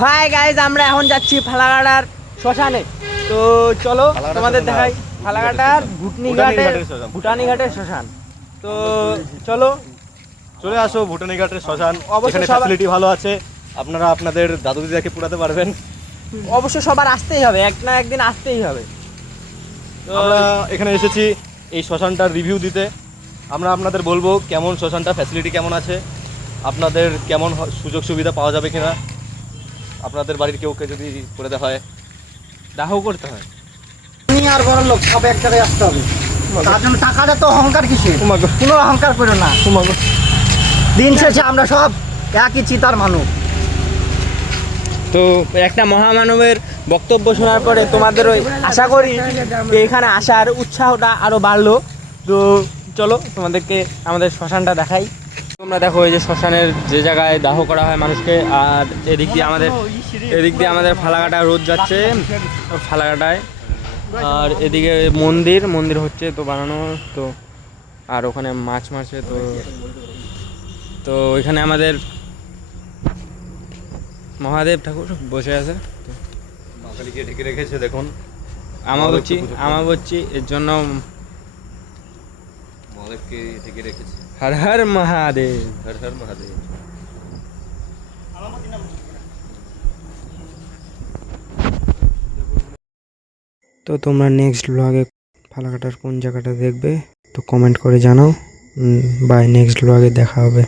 Hi guys, আমরা এখন যাচ্ছি ফালাকাটার শ্মশানে। তো চলো তোমাদের দেখাই ফালাকাটার ভুটানি ঘাটের শ্মশান। তো চলো চলে আসো ভুটানি ঘাটের শ্মশান। অবশ্যই এখানে ফ্যাসিলিটি ভালো আছে, আপনারা আপনাদের দাদু দিদাকে পুরাতে পারবেন। অবশ্য সবার আসতেই হবে, এক না একদিন আসতেই হবে। তো আমরা এখানে এসেছি এই শ্মশানটার রিভিউ দিতে। আমরা আপনাদের বলবো কেমন শ্মশানটা, ফ্যাসিলিটি কেমন আছে, আপনাদের কেমন সুযোগ সুবিধা পাওয়া যাবে কিনা, আপনাদের বাড়ির কেউকে যদি করে হয় দাহ করতে হয়। তুমি আর বড় লোক সব এক জায়গায় আসতে হবে, তার জন্য টাকাটা তো অহংকার কিসের, কোনো অহংকার করো না। দিন শেষে আমরা সব একই চিতার মানুষ। তো একটা মহামানবের বক্তব্য শোনার পরে তোমাদের ওই আশা করি যে এখানে আসার উৎসাহটা আরও বাড়লো। তো চলো তোমাদেরকে আমাদের শ্মশানটা দেখাই। তোমরা দেখো এই যে শ্মশানের যে জায়গায় দাহ করা হয় মানুষকে, আর এদিক দিয়ে আমাদের ফালাকাটা রোদ যাচ্ছে ফালাকাটায়, আর এদিকে মন্দির হচ্ছে তো বানানো। তো আর ওখানে মাছ মারছে। তো এখানে আমাদের মহাদেব ঠাকুর বসে আছে। মাকালিকে ঢেকে রেখেছে দেখুন, আমাবচ্ছি এর জন্য মহাদেবকে ঢেকে রেখেছে। হর হর মহাদেব। হর হর মহাদেব। তো তোমরা নেক্সট ব্লগে ফালাকাটার কোন জায়গাটা দেখবে তো কমেন্ট করে জানাও। বাই, নেক্সট ব্লগে দেখা হবে।